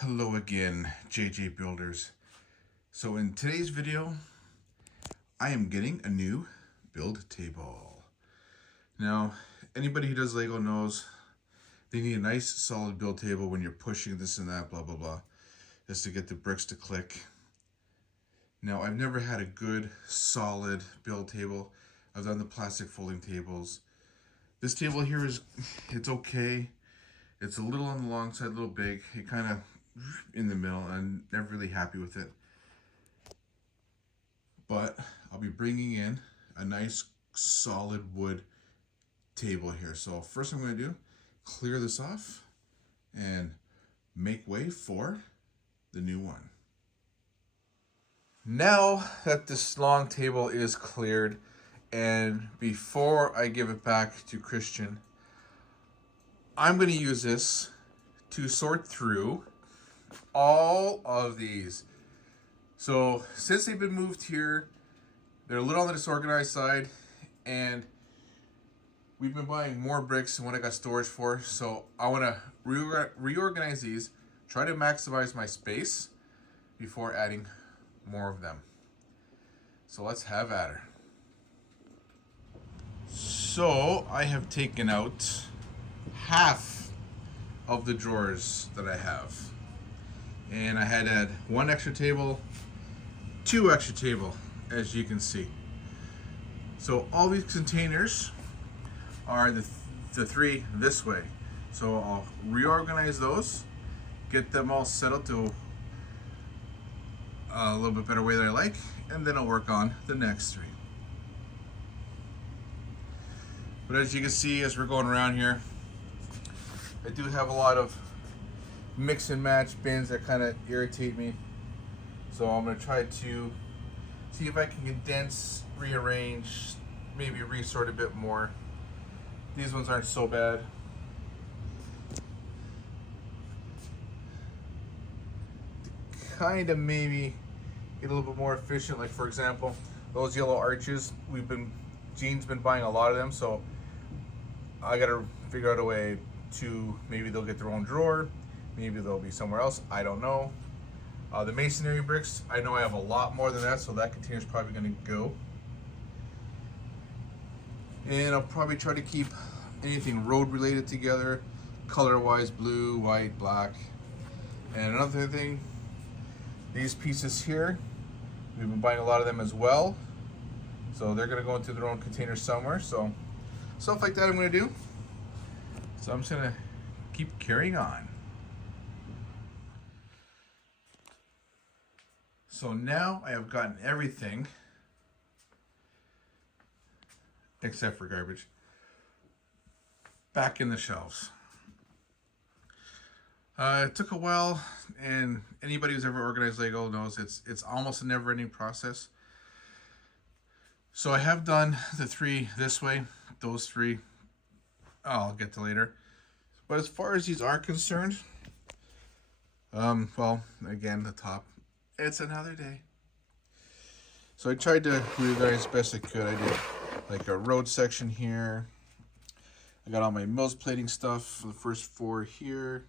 Hello again, JJ Builders. So in today's video, I am getting a new build table. Now, anybody who does Lego knows they need a nice solid build table when you're pushing this and that, blah, blah, blah, just to get the bricks to click. Now, I've never had a good, solid build table. I've done the plastic folding tables. This table here it's okay. It's a little on the long side, a little big. It kind of in the middle. I'm never really happy with it. But I'll be bringing in a nice solid wood table here. So first I'm going to do, clear this off and make way for the new one. Now that this long table is cleared, and before I give it back to Christian, I'm going to use this to sort through all of these. So since they've been moved here, they're a little on the disorganized side, and we've been buying more bricks than what I got storage for. So I want to reorganize these, try to maximize my space before adding more of them. So let's have at her. So I have taken out half of the drawers that I have, and I had to add one extra table, two extra table, as you can see. So all these containers are the three this way. So I'll reorganize those, get them all settled to a little bit better way that I like, and then I'll work on the next three. But as you can see, as we're going around here, I do have a lot of mix and match bins that kind of irritate me. So I'm going to try to see if I can condense, rearrange, maybe resort a bit more. These ones aren't so bad. Kind of maybe get a little bit more efficient. Like for example, those yellow arches, Gene's been buying a lot of them, so I gotta figure out a way to, maybe they'll get their own drawer, maybe they'll be somewhere else, I don't know. The masonry bricks, I know I have a lot more than that, so that container's probably gonna go. And I'll probably try to keep anything road related together, color wise, blue, white, black. And another thing, these pieces here, we've been buying a lot of them as well, so they're gonna go into their own container somewhere. So stuff like that I'm gonna do. So I'm just gonna keep carrying on. So now I have gotten everything, except for garbage, back in the shelves. It took a while, and anybody who's ever organized Lego knows it's almost a never-ending process. So I have done the three this way, those three I'll get to later. But as far as these are concerned, well, again, the top, it's another day. So I tried to reorganize as best I could. I did like a road section here. I got all my mills plating stuff for the first four here.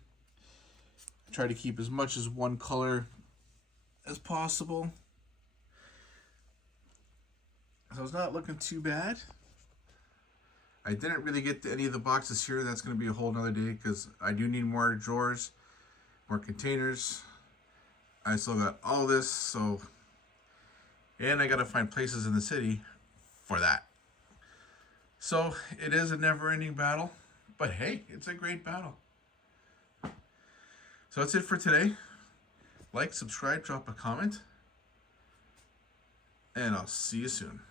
I tried to keep as much as one color as possible. So it's not looking too bad. I didn't really get to any of the boxes here. That's going to be a whole nother day because I do need more drawers, more containers. I still got all this, so, and I got to find places in the city for that. So it is a never-ending battle, but hey, it's a great battle. So that's it for today. Like, subscribe, drop a comment, and I'll see you soon.